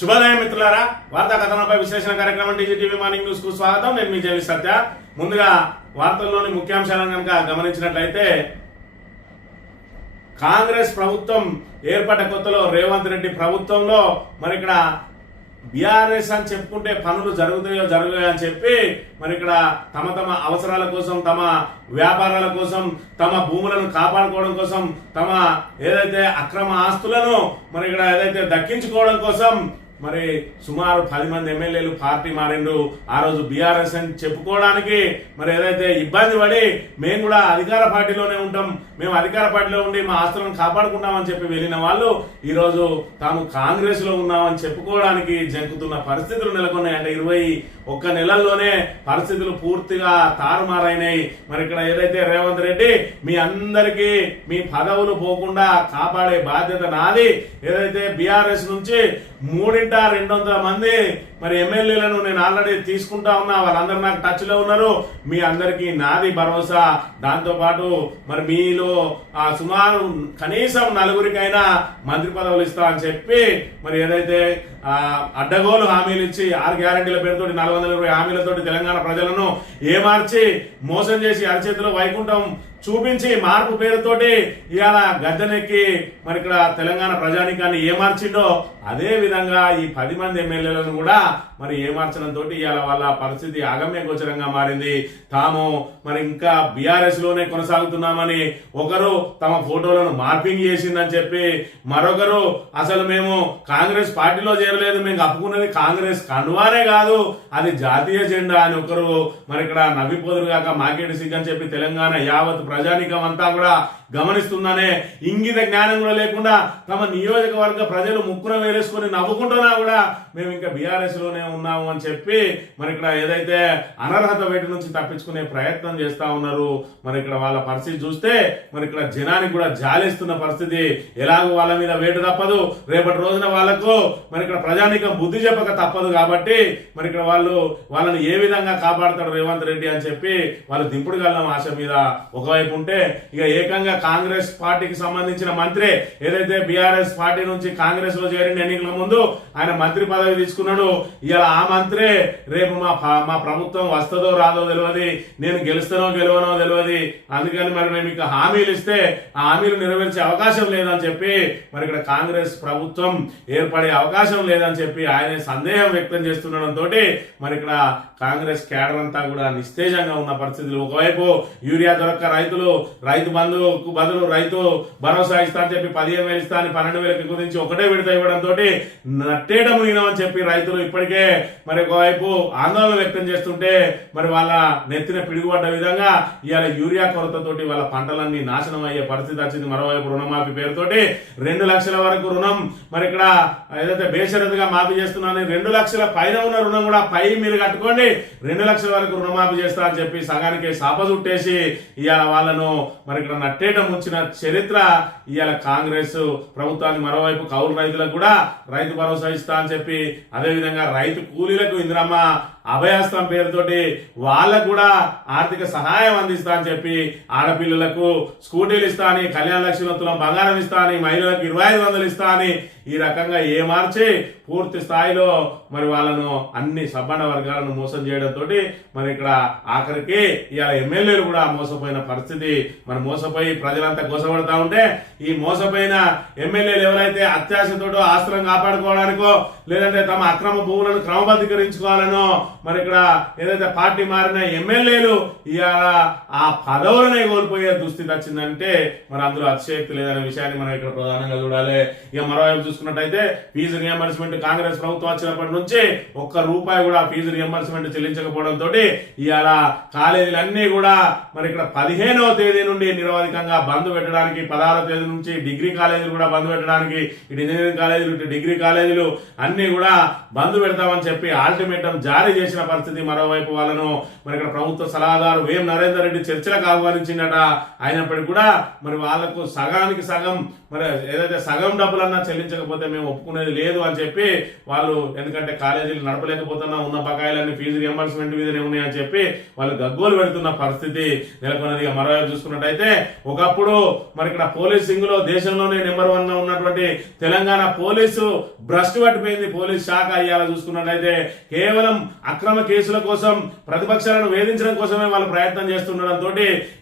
శుభోదయం మిత్రులారా, వార్తా కథనంపై విశ్లేషణ కార్యక్రమం టీజీటీవీ మార్నింగ్ న్యూస్ కు స్వాగతం. నేను మీ జేవి సత్య. ముందుగా వార్తల్లోని ముఖ్యాంశాలను కనుక గమనించినట్లయితే, కాంగ్రెస్ ప్రభుత్వం ఏర్పడ్డ కొత్తలో రేవంత్ రెడ్డి ప్రభుత్వంలో మరి ఇక్కడ బీఆర్ఎస్ అని చెప్పుకుంటే పనులు జరుగుతాయో అని చెప్పి మరి ఇక్కడ తమ అవసరాల కోసం, తమ వ్యాపారాల కోసం, తమ భూములను కాపాడుకోవడం కోసం, తమ ఏదైతే అక్రమ ఆస్తులను మరి ఇక్కడ ఏదైతే దక్కించుకోవడం కోసం మరి సుమారు 10 మంది ఎమ్మెల్యేలు పార్టీ మారిండు. ఆ రోజు బీఆర్ఎస్ అని చెప్పుకోవడానికి మరి ఏదైతే ఇబ్బంది పడి మేము కూడా అధికార పార్టీలోనే ఉంటాం, మేము అధికార పార్టీలో ఉండి మా ఆస్తులను కాపాడుకుంటామని చెప్పి వెళ్ళిన వాళ్ళు ఈ రోజు తాము కాంగ్రెస్ లో ఉన్నామని చెప్పుకోవడానికి జంకుతున్న పరిస్థితులు నెలకొన్నాయి. అంటే 21 నెలల్లోనే పరిస్థితులు పూర్తిగా తారుమారైనాయి. మరి ఇక్కడ ఏదైతే రేవంత్ రెడ్డి మీ అందరికీ మీ పదవులు పోకుండా కాపాడే బాధ్యత నాది, ఏదైతే బీఆర్ఎస్ నుంచి 200 మంది మరి ఎమ్మెల్యేలను నేను ఆల్రెడీ తీసుకుంటా ఉన్నా, వాళ్ళందరూ నాకు టచ్ లో ఉన్నారు, మీ అందరికీ నాది భరోసా. దాంతో పాటు మరి మీలో సుమారు కనీసం 4గురికైనా మంత్రి పదవులు ఇస్తా అని చెప్పి మరి ఏదైతే అడ్డగోలు హామీలు ఇచ్చి 6 గ్యారంటీల పేరుతో 420 హామీలతోటి తెలంగాణ ప్రజలను ఏమార్చి మోసం చేసి అరచేతిలో వైకుంఠం చూపించి మార్పు పేరుతోటి ఇవాళ గద్దెనెక్కి మరి ఇక్కడ తెలంగాణ ప్రజానికాన్ని ఏమార్చిండో అదే విధంగా ఈ 10 మంది ఎమ్మెల్యేలను కూడా మరి ఏమార్చడంతో ఇవాళ వాళ్ళ పరిస్థితి అగమ్య గోచరంగా మారింది. తాము మరి ఇంకా బీఆర్ఎస్ లోనే కొనసాగుతున్నామని ఒకరు తమ ఫోటోలను మార్పింగ్ చేసిందని చెప్పి, మరొకరు అసలు మేము కాంగ్రెస్ పార్టీలో చేరలేదు, మేము కప్పుకున్నది కాంగ్రెస్ కండువానే కాదు అది జాతీయ జెండా అని ఒకరు మరి ఇక్కడ నవ్విపోదురు కాక మాకేటి సిగ్ అని చెప్పి తెలంగాణ యావత్ ప్రజానికం అంతా కూడా గమనిస్తుందనే ఇంగిత జ్ఞానం కూడా లేకుండా తమ నియోజకవర్గ ప్రజలు ముక్కున వేలేసుకొని నవ్వుకుంటున్నా కూడా మేము ఇంకా బీఆర్ఎస్ లోనే ఉన్నాము అని చెప్పి మరి ఇక్కడ ఏదైతే అనర్హత వేటి నుంచి తప్పించుకునే ప్రయత్నం చేస్తా ఉన్నారు. మరి ఇక్కడ వాళ్ళ పరిస్థితి చూస్తే మరి ఇక్కడ జనానికి కూడా జాలిస్తున్న పరిస్థితి. ఎలాగో వాళ్ళ మీద వేటు తప్పదు, రేపటి రోజున వాళ్లకు మరి ఇక్కడ ప్రజానికం బుద్ధి చెప్పక తప్పదు. కాబట్టి మరి ఇక్కడ వాళ్ళని ఏ విధంగా కాపాడతాడు రేవంత్ రెడ్డి అని చెప్పి వాళ్ళు దింపుడు గల్లం ఆశ మీద ఒకవైపు ఉంటే, ఇక ఏకంగా కాంగ్రెస్ పార్టీకి సంబంధించిన మంత్రి ఏదైతే బీఆర్ఎస్ పార్టీ నుంచి కాంగ్రెస్ లో చేరిన ఎన్నికల ముందు ఆయన మంత్రి పదవి తీసుకున్నాడు. ఇలా ఆ మంత్రి రేపు మా ప్రభుత్వం వస్తుందో రాదో తెలియదు, నేను గెలుస్తానో గెలవనో తెలియదు, అందుకని మరి మేము ఇక హామీలు ఇస్తే ఆ హామీలు నెరవేర్చే అవకాశం లేదని చెప్పి మరి ఇక్కడ కాంగ్రెస్ ప్రభుత్వం ఏర్పడే అవకాశం లేదని చెప్పి ఆయన సందేహం వ్యక్తం చేస్తుండడంతో మరి ఇక్కడ కాంగ్రెస్ క్యాడర్ అంతా కూడా నిస్తేజంగా ఉన్న పరిస్థితులు. ఒకవైపు యూరియా దొరక్క రైతు బంధువుకు బదులు రైతు భరోసా ఇస్తా అని చెప్పి 15,000 ఇస్తా అని 12,000 కుదించి ఒకటే విడత ఇవ్వడంతో నట్టేట మునిగినామని చెప్పి రైతులు ఇప్పటికే మరి ఒకవైపు ఆందోళన వ్యక్తం చేస్తుంటే మరి వాళ్ళ నెత్తిన పిడుగుపడ్డ విధంగా ఇవాళ యూరియా కొరతతోటి వాళ్ళ పంటలన్నీ నాశనం అయ్యే పరిస్థితి వచ్చింది. మరోవైపు రుణమాఫీ పేరుతోటి 2 లక్షల వరకు రుణం మరి ఇక్కడ ఏదైతే బేషరతుగా మాఫీ చేస్తున్నాను, 2 లక్షల పైన ఉన్న రుణం కూడా పై మీరు కట్టుకోండి 2 లక్షల వరకు రుణమాఫీ చేస్తా అని చెప్పి సగానికి సాప చుట్టేసి ఇవాళ వాళ్ళను మరి ఇక్కడ నట్టేట ముంచిన చరిత్ర ఇవాళ కాంగ్రెస్ ప్రభుత్వాన్ని. మరోవైపు కౌలు రైతులకు కూడా రైతు భరోసా ఇస్తా అని చెప్పి, అదేవిధంగా రైతు కూలీలకు ఇందిరమ్మ అభయాస్తం పేరుతోటి వాళ్ళకు కూడా ఆర్థిక సహాయం అందిస్తా అని చెప్పి, ఆడపిల్లలకు స్కూటీలు ఇస్తా అని, కళ్యాణ లక్ష్మి తులం బంగారం ఇస్తా అని, మహిళలకు 2,500 ఇస్తా అని ఈ రకంగా ఏమార్చి పూర్తి స్థాయిలో మరి వాళ్ళను అన్ని సబ్బండ వర్గాలను మోసం చేయడంతో మరి ఇక్కడ ఆఖరికి ఇవాళ ఎమ్మెల్యేలు కూడా మోసపోయిన పరిస్థితి. మరి మోసపోయి ప్రజలంతా కోసపడతా ఉంటే ఈ మోసపోయిన ఎమ్మెల్యేలు ఎవరైతే అత్యాశతోటో ఆస్తులను కాపాడుకోవడానికో లేదంటే తమ అక్రమ భూములను క్రమబద్ధీకరించుకోవాలనో మరి ఇక్కడ ఏదైతే పార్టీ మారిన ఎమ్మెల్యేలు ఇవాళ ఆ పదవులనే కోల్పోయే దుస్థితి వచ్చిందంటే మరి అందులో అతిశయోక్తి లేదనే విషయాన్ని మనం ఇక్కడ ప్రధానంగా చూడాలి. ఇక మరోవైపు చూసుకున్నట్టయితే ఫీజు రియంబర్స్మెంట్ కాంగ్రెస్ ప్రభుత్వం వచ్చినప్పటి నుంచి ₹1 కూడా ఫీజు రియంబర్స్మెంట్ చెల్లించకపోవడంతో ఇవాళ కాలేజీలన్నీ కూడా మరి ఇక్కడ 15వ తేదీ నుండి నిరవధికంగా బంద్ పెట్టడానికి, 16వ తేదీ నుంచి డిగ్రీ కాలేజీలు కూడా బంద్ పెట్టడానికి, ఇటు ఇంజనీరింగ్ కాలేజీలు ఇటు డిగ్రీ కాలేజీలు అన్ని కూడా బంద్ పెడతామని చెప్పి అల్టిమేటం జారీ చేసిన పరిస్థితి. మరోవైపు వాళ్ళను మరి ఇక్కడ ప్రభుత్వ సలహాదారు వేం నరేందర్ రెడ్డి చర్చలకు ఆహ్వానించిందట. అయినప్పటికీ కూడా మరి వాళ్లకు సగానికి సగం మరి ఏదైతే సగం డబ్బులన్నా చెల్లించకపోతే మేము ఒప్పుకునేది లేదు అని చెప్పి వాళ్ళు, ఎందుకంటే కాలేజీలు నడపలేకపోతున్నా ఉన్న బకాయిలన్నీ ఫీజు రియంబర్స్మెంట్ మీదనే ఉన్నాయని చెప్పి వాళ్ళు గగ్గోలు పెడుతున్న పరిస్థితి నెలకొన్నది. మరోవైపు చూసుకున్నట్టయితే ఒకప్పుడు మరి ఇక్కడ పోలీసింగ్ లో దేశంలోనే నెంబర్ 1 ఉన్నటువంటి తెలంగాణ పోలీసు భ్రష్టు పట్టిపోయింది, పోలీస్ శాఖ ఇవాళ చూసుకున్నట్లయితే కేవలం అక్రమ కేసుల కోసం ప్రతిపక్షాలను వేధించడం కోసమే వాళ్ళు ప్రయత్నం చేస్తుండడంతో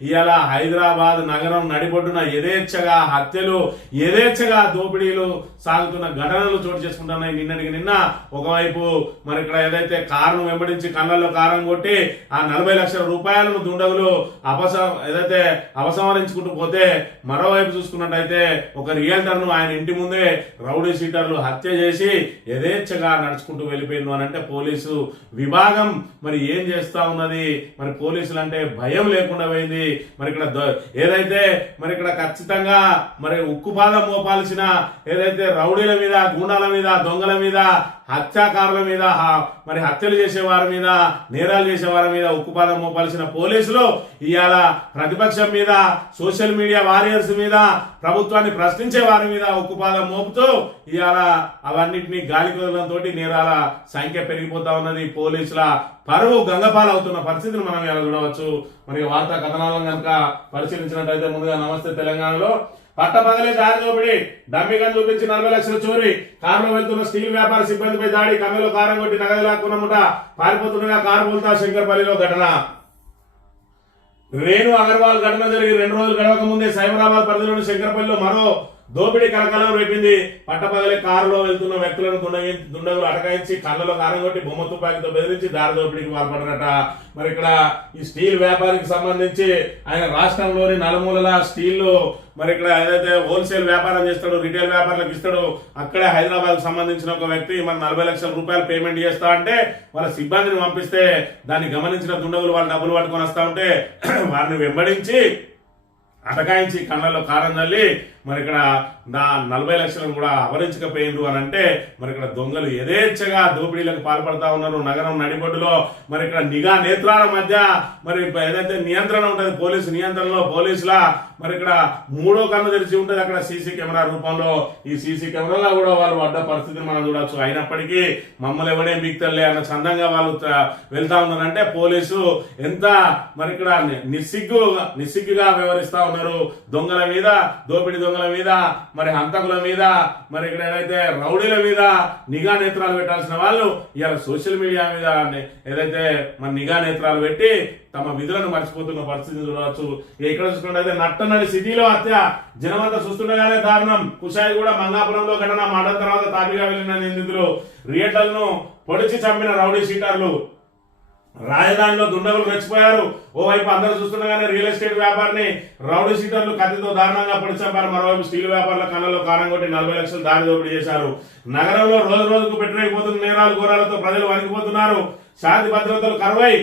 ఇవాళ హైదరాబాద్ నగరం నడిబొడ్డున యథేచ్ఛగా హత్యలు యథేచ్ఛగా దోపిడీలు సాగుతున్న ఘటనలు చోటు చేసుకుంటున్నాయి. నిన్నటికి నిన్న ఒకవైపు మరి ఇక్కడ ఏదైతే కారును వెంబడించి కళ్ళల్లో కారం కొట్టి ఆ 40 లక్షల రూపాయలను దుండగులు ఏదైతే అపసంహరించుకుంటూ పోతే, మరోవైపు చూసుకున్నట్టయితే ఒక రియల్టర్ ను ఆయన ఇంటి ముందే రౌడీ షీటర్లు హత్య చేసి యథేచ్ఛగా నడుచుకుంటూ వెళ్ళిపోయింది అని అంటే పోలీసు విభాగం మరి ఏం చేస్తా ఉన్నది? మరి పోలీసులు అంటే భయం లేకుండా పోయింది. మరి ఇక్కడ ఏదైతే మరి ఇక్కడ ఖచ్చితంగా మరి ఉక్కుపాదం మోపాల్సిన ఏదైతే రౌడీల మీద, గూండాల మీద, దొంగల మీద, హత్యాకారుల మీద, మరి హత్యలు చేసే వారి మీద, నేరాలు చేసే వారి మీద ఉక్కుపాదం మోపాల్సిన పోలీసులు ఇవాళ ప్రతిపక్షం మీద, సోషల్ మీడియా వారియర్స్ మీద, ప్రభుత్వాన్ని ప్రశ్నించే వారి మీద ఉక్కుపాదం మోపుతూ ఇవాళ అవన్నిటినీ గాలికి వదలడంతో నేరాల సంఖ్య పెరిగిపోతా ఉన్నది. పోలీసుల పరువు గంగపాలు అవుతున్న పరిస్థితిని మనం ఇలా చూడవచ్చు. మరి వార్తా కథనాలను కనుక పరిశీలించినట్టయితే ముందుగా నమస్తే తెలంగాణలో పట్టపగలే దారి దోపిడి, డమ్మిగన్ చూపించి 40 లక్షల చోరీ, కారులో వెళ్తున్న స్టీల్ వ్యాపార సిబ్బందిపై దాడి, కమ్మెలో కారం కొట్టి నగదు లాక్కున్నముట, పారిపోతుండగా కారు బోల్తా శంకర్పల్లిలో ఘటన. రేణు అగర్వాల్ ఘటన జరిగి 2 రోజులు గడవక ముందే సైబరాబాద్ పరిధిలోని శంకర్పల్లిలో మరో దోపిడీ కలకలం రేపింది. పట్టపగలే కారులో వెళ్తున్న వ్యక్తులను దుండగులు అటకాయించి కళ్ళలో కారం కొట్టి బొమ్మ తుపాకీతో బెదిరించి దారి దోపిడీకి పాల్పడ్డారట. మరి ఇక్కడ ఈ స్టీల్ వ్యాపారికి సంబంధించి ఆయన రాష్ట్రంలోని నలుమూలల స్టీల్ మరి ఇక్కడ ఏదైతే హోల్సేల్ వ్యాపారం చేస్తాడో, రిటైల్ వ్యాపారులకు ఇస్తాడో, అక్కడే హైదరాబాద్ సంబంధించిన ఒక వ్యక్తి మరి 40 లక్షల రూపాయలు పేమెంట్ చేస్తా అంటే వాళ్ళ సిబ్బందిని పంపిస్తే దాన్ని గమనించిన దుండగులు వాళ్ళు డబ్బులు పట్టుకొని వస్తా ఉంటే వారిని వెంబడించి అటకాయించి కళ్ళలో కారం చల్లి మరి ఇక్కడ 40 లక్షలను కూడా అపహరించకపోయిండ్రు అని అంటే మరి ఇక్కడ దొంగలు యథేచ్ఛగా దోపిడీలకు పాల్పడతా ఉన్నారు. నగరం నడిబొడ్డులో మరి ఇక్కడ నిఘా నేత్రాల మధ్య మరి ఏదైతే నియంత్రణ ఉంటుంది, పోలీసు నియంత్రణలో పోలీసుల మరి ఇక్కడ 3వ కన్ను తెరిచి ఉంటుంది అక్కడ సీసీ కెమెరా రూపంలో. ఈ సీసీ కెమెరాలో కూడా వాళ్ళు పడ్డ పరిస్థితిని మనం చూడొచ్చు. అయినప్పటికీ మమ్మల్ని ఎవడేం బిక్తలే అన్న చందంగా వాళ్ళు వెళ్తా ఉన్నారంటే పోలీసు ఎంత మరి ఇక్కడ నిస్సిగ్గుగా వ్యవహరిస్తా ఉన్నారు. దొంగల మీద, దోపిడీ దొంగల మీద, మరి హంతకుల మీద, మరి ఇక్కడ ఏదైతే రౌడీల మీద నిఘా నేత్రాలు పెట్టాల్సిన వాళ్ళు ఇవాళ సోషల్ మీడియా మీద ఏదైతే మరి నిఘా నేత్రాలు పెట్టి తమ విధులను మర్చిపోతున్న పరిస్థితిని చూడవచ్చు. ఇక్కడ చూసుకున్నట్లయితే నట్టనడి సిటీలో హత్య, జనమంతా చూస్తుండగానే దారుణం. కుషాయిగూడ మంగాపురంలో ఘటన, మాటల తర్వాత తాపిగా వెళ్లిన నిందితులు, రియటర్లను పొడిచి చంపిన రౌడీ షీటర్లు. రాజధానిలో దుండగులు రెచ్చిపోయారు. ఓవైపు అందరూ చూస్తుండగానే రియల్ ఎస్టేట్ వ్యాపారిని రౌడీ షీటర్లు కత్తితో దారుణంగా పొడి చంపారు. మరోవైపు స్టీల్ వ్యాపారుల కళ్ళలో కారం కొట్టి 40 లక్షలు దారి దోపిడీ చేశారు. నగరంలో రోజు రోజుకు పెట్టిపోతున్న నేరాలు ఘోరాలతో ప్రజలు వణికిపోతున్నారు. శాంతి భద్రతలు కరువై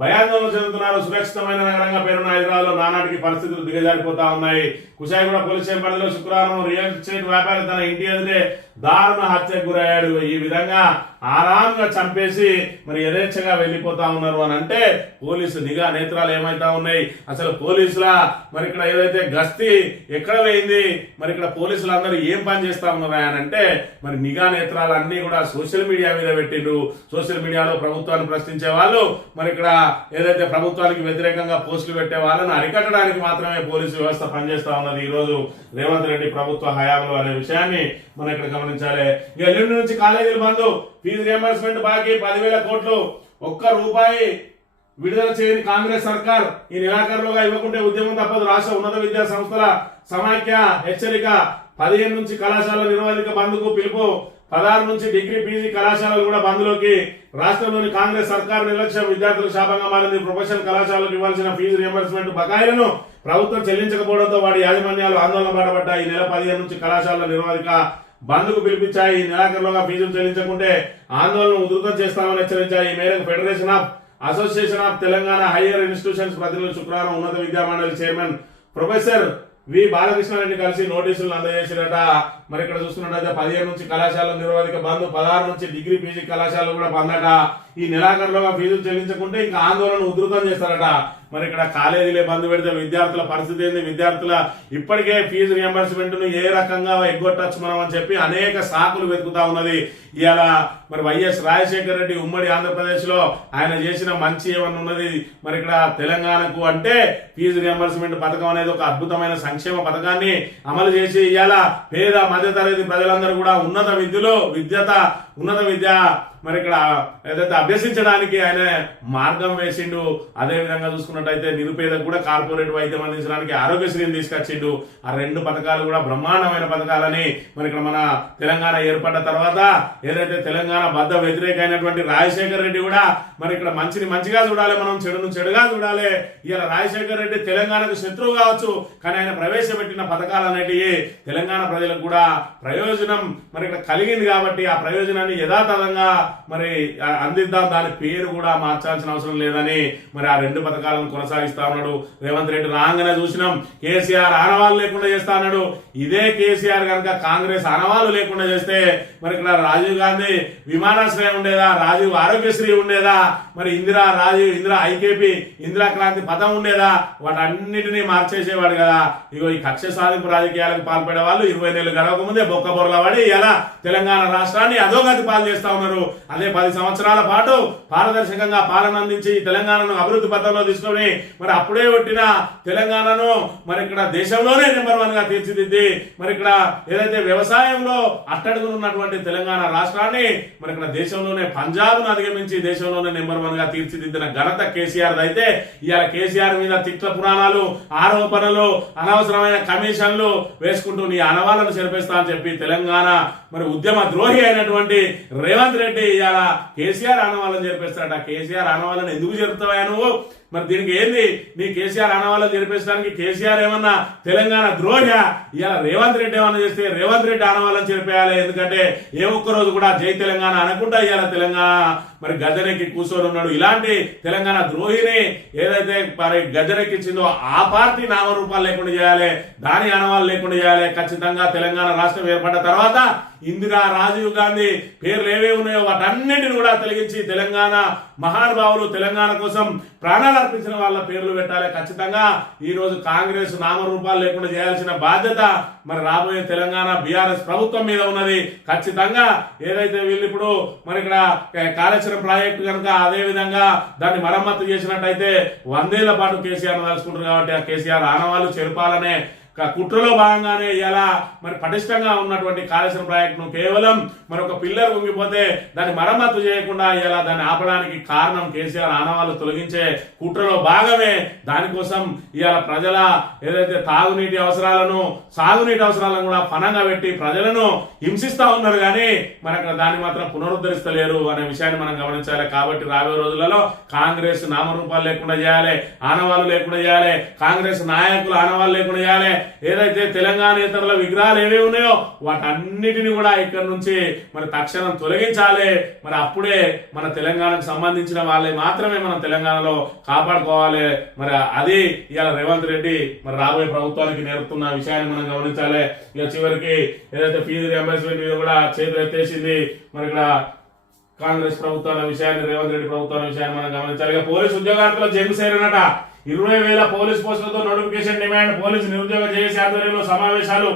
భయాందోళన చెందుతున్నారు. సురక్షితమైన నగరంగా పేరున్న హైదరాబాద్ లో నానాటికి పరిస్థితులు దిగజారిపోతా ఉన్నాయి. కుషాయిగూడ పోలీస్ స్టేషన్ పరిధిలో శుక్రవారం రియల్ ఎస్టేట్ వ్యాపారి తన ఇంటి ఎదురే దారుణ హత్యకు గురయ్యాడు. ఈ విధంగా ఆరాంగా చంపేసి మరి యథేచ్ఛగా వెళ్లిపోతా ఉన్నారు అని అంటే పోలీసు నిఘా నేత్రాలు ఏమైతా ఉన్నాయి? అసలు పోలీసుల మరి ఇక్కడ ఏదైతే గస్తీ ఎక్కడ పోయింది? మరి ఇక్కడ పోలీసులు అందరూ ఏం పని చేస్తా ఉన్నారు అని అంటే మరి నిఘా నేత్రాలు అన్ని కూడా సోషల్ మీడియా మీద పెట్టిండ్రు. సోషల్ మీడియాలో ప్రభుత్వాన్ని ప్రశ్నించే వాళ్ళు మరి ఇక్కడ ఏదైతే ప్రభుత్వానికి వ్యతిరేకంగా పోస్టులు పెట్టే వాళ్ళని అరికట్టడానికి మాత్రమే పోలీసు వ్యవస్థ పనిచేస్తా ఉన్నది ఈ రోజు రేవంత్ రెడ్డి ప్రభుత్వ హయాంలో అనే విషయాన్ని మనం ఇక్కడ గమనించాలి. ఇక ఎల్లుండి నుంచి కాలేజీలు బంద్, ఫీజు రియంబర్స్మెంట్ బాకీ 10,000 కోట్లు, ₹1 విడుదల చేయని కాంగ్రెస్ సర్కార్. ఈ నెలాఖరులోగా ఇవ్వకుంటే ఉద్యమం తప్పదు. రాష్ట్ర ఉన్నత విద్యా సంస్థల సమాఖ్య హెచ్చరిక. 15 నుంచి కళాశాల నిరోధిక బంద్కు పిలుపు. 16 నుంచి డిగ్రీ పీజీ కళాశాలలు కూడా బంద్లోకి. రాష్ట్రంలోని కాంగ్రెస్ సర్కార్ నిర్లక్ష్యం విద్యార్థులకు శాపంగా మారింది. ప్రొఫెషనల్ కళాశాలకు ఇవ్వాల్సిన ఫీజు రియంబర్స్మెంట్ బకాయిలను ప్రభుత్వం చెల్లించకపోవడంతో వాటి యాజమాన్యాలు ఆందోళన బాటపడ్డాయి. ఈ నెల 15 నుంచి కళాశాలల నిరోధిక బంద్కు పిలిపించాయి. ఈ నెలాఖరులోగా ఫీజులు చెల్లించకుంటే ఆందోళన ఉధృతం చేస్తామని హెచ్చరించాయి. ఈ మేరకు federation of association of Telangana hire institutions ప్రతినిధులు శుక్రవారం ఉన్నత విద్యా మండలి చైర్మన్ ప్రొఫెసర్ వి బాలకృష్ణారెడ్డి కలిసి నోటీసులు అందజేసిరట. మరి ఇక్కడ చూస్తున్నట్టయితే 15 నుంచి కళాశాల నిరోధిక బంద్, 16 నుంచి డిగ్రీ పీజీ కళాశాలలు కూడా బంద్ అట. ఈ నెలాఖరులోగా ఫీజులు చెల్లించకుంటే ఇంకా ఆందోళన ఉధృతం చేస్తారట. మరి ఇక్కడ కాలేజీలే బంద్ పెడితే విద్యార్థుల పరిస్థితి ఏంది? విద్యార్థుల ఇప్పటికే ఫీజు రియంబర్స్మెంట్ ను ఏ రకంగా ఎగ్గొట్టచ్చు మనం అని చెప్పి అనేక సాకులు వెతుకుతా ఉన్నది. ఇవాళ మరి వైఎస్ రాజశేఖర రెడ్డి ఉమ్మడి ఆంధ్రప్రదేశ్ లో ఆయన చేసిన మంచి ఏమన్నా ఉన్నది మరి ఇక్కడ తెలంగాణకు అంటే ఫీజు రియంబర్స్మెంట్ పథకం అనేది ఒక అద్భుతమైన సంక్షేమ పథకాన్ని అమలు చేసి ఇవాళ పేద మధ్యతరగతి ప్రజలందరూ కూడా ఉన్నత విద్యలో ఉన్నత విద్య మరి ఇక్కడ ఏదైతే అభ్యసించడానికి ఆయన మార్గం వేసిండు. అదే విధంగా చూసుకున్నట్టయితే నిరుపేదకు కూడా కార్పొరేట్ వైద్యం అందించడానికి ఆరోగ్యశ్రీని తీసుకొచ్చిండు. ఆ 2 పథకాలు కూడా బ్రహ్మాండమైన పథకాలని మరి ఇక్కడ మన తెలంగాణ ఏర్పడ్డ తర్వాత ఏదైతే తెలంగాణ బద్ద వ్యతిరేకమైనటువంటి రాజశేఖర్ రెడ్డి కూడా మరి ఇక్కడ మంచిని మంచిగా చూడాలి, మనం చెడును చెడుగా చూడాలి. ఇలా రాజశేఖర్ రెడ్డి తెలంగాణకు శత్రువు కావచ్చు, కానీ ఆయన ప్రవేశపెట్టిన పథకాలు అనేటివి తెలంగాణ ప్రజలకు కూడా ప్రయోజనం మరి ఇక్కడ కలిగింది కాబట్టి ఆ ప్రయోజనాన్ని యథాతథంగా మరి అందిద్దాం, దాని పేరు కూడా మార్చాల్సిన అవసరం లేదని మరి ఆ 2 పథకాలను కొనసాగిస్తా ఉన్నాడు రేవంత్ రెడ్డి. రాగానే చూసినాం కేసీఆర్ ఆనవాళ్ళు లేకుండా చేస్తా అన్నాడు. ఇదే కేసీఆర్ కనుక కాంగ్రెస్ ఆనవాళ్ళు లేకుండా చేస్తే మరి ఇక్కడ రాజీవ్ గాంధీ విమానాశ్రయం ఉండేదా, రాజీవ్ ఆరోగ్యశ్రీ ఉండేదా, మరి ఇందిరా ఐకేపీ ఇందిరా క్రాంతి పథం ఉండేదా, వాటన్నిటినీ మార్చేసేవాడు కదా. ఇగో ఈ కక్ష సాధింపు రాజకీయాలకు పాల్పడే వాళ్ళు 20 నెలలు గడవక ముందే బొక్క బొరల పడి ఇలా తెలంగాణ రాష్ట్రాన్ని అధోగతి పాలు చేస్తా ఉన్నారు. అదే 10 సంవత్సరాల పాటు పారదర్శకంగా పాలన అందించి తెలంగాణను అభివృద్ధి పథంలో తీసుకొని మరి అప్పుడే కొట్టిన తెలంగాణను మరి ఇక్కడ దేశంలోనే నెంబర్ 1 గా తీర్చిదిద్ది మరి ఇక్కడ ఏదైతే వ్యవసాయంలో అట్టడుగునున్నటువంటి తెలంగాణ రాష్ట్రాన్ని మరి ఇక్కడ దేశంలోనే పంజాబ్ను అధిగమించి దేశంలోనే నెంబర్ 1 గా తీర్చిదిద్దిన ఘనత కేసీఆర్ అయితే ఇవాళ కేసీఆర్ మీద తిట్ల పురాణాలు, ఆరోపణలు, అనవసరమైన కమిషన్లు వేసుకుంటూ నీ అనవాళ్ళను చెరిపేస్తా అని చెప్పి తెలంగాణ మరి ఉద్యమ ద్రోహి అయినటువంటి రేవంత్ రెడ్డి ఇవాళ కేసీఆర్ ఆనవాళ్ళని జరిపేస్తాడట. కేసీఆర్ ఆనవాళ్ళని ఎందుకు జరుపుతావా నువ్వు? మరి దీనికి ఏంది నీ కేసీఆర్ ఆనవాళ్ళని జరిపేసడానికి? కేసీఆర్ ఏమన్నా తెలంగాణ ద్రోహ? ఇవాళ రేవంత్ రెడ్డి ఏమన్నా చేస్తే రేవంత్ రెడ్డి ఆనవాళ్ళని జరిపేయాలి. ఎందుకంటే ఏ ఒక్క రోజు కూడా జై తెలంగాణ అనుకుంటా ఇవాళ తెలంగాణ మరి గద్దెనెక్కి కూర్చొని ఉన్నాడు. ఇలాంటి తెలంగాణ ద్రోహిని ఏదైతే మరి గద్దెనెక్కించిందో ఆ పార్టీ నామరూపాలు లేకుండా చేయాలి, దాని ఆనవాళ్ళు లేకుండా చేయాలి. ఖచ్చితంగా తెలంగాణ రాష్ట్రం ఏర్పడ్డ తర్వాత ఇందిరా, రాజీవ్ గాంధీ పేర్లు ఏవేవి ఉన్నాయో వాటన్నిటిని కూడా తొలగించి తెలంగాణ మహానుభావులు తెలంగాణ కోసం ప్రాణాలు అర్పించిన వాళ్ళ పేర్లు పెట్టాలి. ఖచ్చితంగా ఈ రోజు కాంగ్రెస్ నామరూపాలు లేకుండా చేయాల్సిన బాధ్యత మరి రాబోయే తెలంగాణ బీఆర్ఎస్ ప్రభుత్వం మీద ఉన్నది. ఖచ్చితంగా ఏదైతే వీళ్ళు ఇప్పుడు మరి ఇక్కడ కాళేశ్వరం ప్రాజెక్టు కనుక అదే విధంగా దాన్ని మరమ్మతు చేసినట్టయితే 100 ఏళ్ల పాటు కేసీఆర్ తలుచుకుంటారు కాబట్టి ఆ కేసీఆర్ ఆనవాళ్ళు చెరపాలనే కుట్రలో భాగంగానే ఇలా మరి పటిష్టంగా ఉన్నటువంటి కాళేశ్వరం ప్రాజెక్టును కేవలం మరొక పిల్లర్ ఉంగిపోతే దాన్ని మరమ్మతు చేయకుండా ఇలా దాన్ని ఆపడానికి కారణం కేసీఆర్ ఆనవాళ్ళు తొలగించే కుట్రలో భాగమే. దానికోసం ఇవాళ ప్రజల ఏదైతే తాగునీటి అవసరాలను, సాగునీటి అవసరాలను కూడా పనంగా పెట్టి ప్రజలను హింసిస్తా ఉన్నారు, కానీ మరి అక్కడ దాన్ని మాత్రం పునరుద్ధరిస్తలేరు అనే విషయాన్ని మనం గమనించాలి. కాబట్టి రాబోయే రోజులలో కాంగ్రెస్ నామరూపాలు లేకుండా చేయాలి, ఆనవాళ్ళు లేకుండా చేయాలి, కాంగ్రెస్ నాయకులు ఆనవాళ్ళు లేకుండా చేయాలి. ఏదైతే తెలంగాణ ఇతరుల విగ్రహాలు ఏవేవి ఉన్నాయో వాటన్నిటిని కూడా ఇక్కడ నుంచి మరి తక్షణం తొలగించాలి. మరి అప్పుడే మన తెలంగాణకు సంబంధించిన వాళ్ళే మాత్రమే మనం తెలంగాణలో కాపాడుకోవాలి. మరి అది ఇవాళ రేవంత్ రెడ్డి మరి రాబోయే ప్రభుత్వానికి నేర్పుతున్న విషయాన్ని మనం గమనించాలి. ఇక చివరికి ఏదైతే ఫీజు రియంబర్స్మెంట్ మీద కూడా చేతులు ఎత్తేసింది మరి ఇక్కడ కాంగ్రెస్ ప్రభుత్వాల విషయాన్ని, రేవంత్ రెడ్డి ప్రభుత్వాల విషయాన్ని మనం గమనించాలి. ఇక పోలీసు ఉద్యోగార్థుల జంగు సేరనట. 20,000 పోలీసు పోస్టులతో నోటిఫికేషన్ డిమాండ్. పోలీసు నిరుద్యోగ జేఏసీ ఆధ్వర్యంలో సమావేశాలు.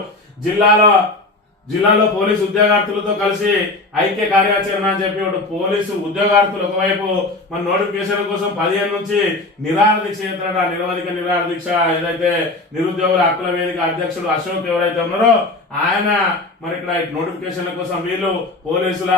జిల్లాలో పోలీసు ఉద్యోగార్థులతో కలిసి ఐక్య కార్యాచరణ అని చెప్పి ఒకటి పోలీసు ఉద్యోగార్థులు ఒకవైపు మన నోటిఫికేషన్ కోసం 15 నుంచి నిరాహార దీక్ష చేస్తారట. నిరవధిక నిరాహార దీక్ష. ఏదైతే నిరుద్యోగుల హక్కుల వేదిక అధ్యక్షుడు అశోక్ ఎవరైతే ఉన్నారో ఆయన మరి ఇక్కడ నోటిఫికేషన్ల కోసం వీళ్ళు పోలీసుల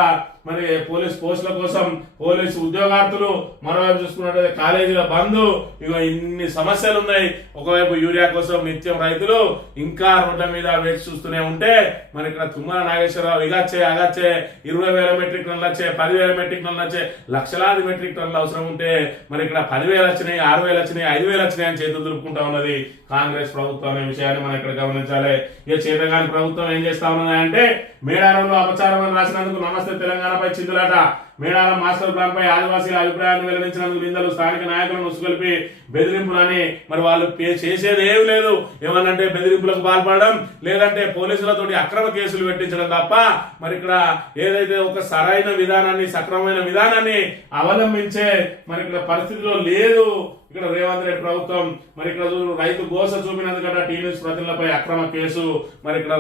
మరి పోలీస్ పోస్టుల కోసం పోలీసు ఉద్యోగార్థులు, మరోవైపు చూసుకున్నట్లయితే కాలేజీల బంద్, ఇక ఇన్ని సమస్యలు ఉన్నాయి. ఒకవైపు యూరియా కోసం నిత్యం రైతులు ఇంకా రోడ్ల మీద వేచి చూస్తూనే ఉంటే మరి ఇక్కడ తుమ్మల నాగేశ్వరరావు ఇగచ్చే అగచ్చే 20,000 మెట్రిక్ టన్నులు వచ్చే, 10,000 మెట్రిక్ టన్నులు వచ్చే, లక్షలాది మెట్రిక్ టన్నులు అవసరం ఉంటే మరి ఇక్కడ 10,000 వచ్చినాయి, 6,000 వచ్చినాయి, 5,000 వచ్చినాయి అని చేతులు దులుపుకుంటా ఉన్నది కాంగ్రెస్ ప్రభుత్వం అనే విషయాన్ని మనం ఇక్కడ గమనించాలి. ఇక చేతగాని ప్రభుత్వం ఏం చేస్తా ఉన్నది అంటే మేడారంలో అపచారం అని రాసినందుకు నమస్తే తెలంగాణపై చిందులాట. మేడారం మాస్టర్ ప్లాన్ పై ఆదివాసీల అభిప్రాయాన్ని వెల్లడించినందుకు నిందలు. స్థానిక నాయకులను ఉసుగొలిపి బెదిరింపులని మరి వాళ్ళు చేసేది ఏమి లేదు. ఏమన్నంటే బెదిరింపులకు పాల్పడడం, లేదంటే పోలీసులతోటి అక్రమ కేసులు పెట్టించడం తప్ప మరి ఇక్కడ ఏదైతే ఒక సరైన విధానాన్ని, సక్రమమైన విధానాన్ని అవలంబించే మరి ఇక్కడ పరిస్థితిలో లేదు ఇక్కడ రేవంత్ రెడ్డి ప్రభుత్వం మరి ఇక్కడ రైతు గోస చూపినందుకట టీ న్యూస్ ప్రతినిధులపై అక్రమ కేసు. మరి ఇక్కడ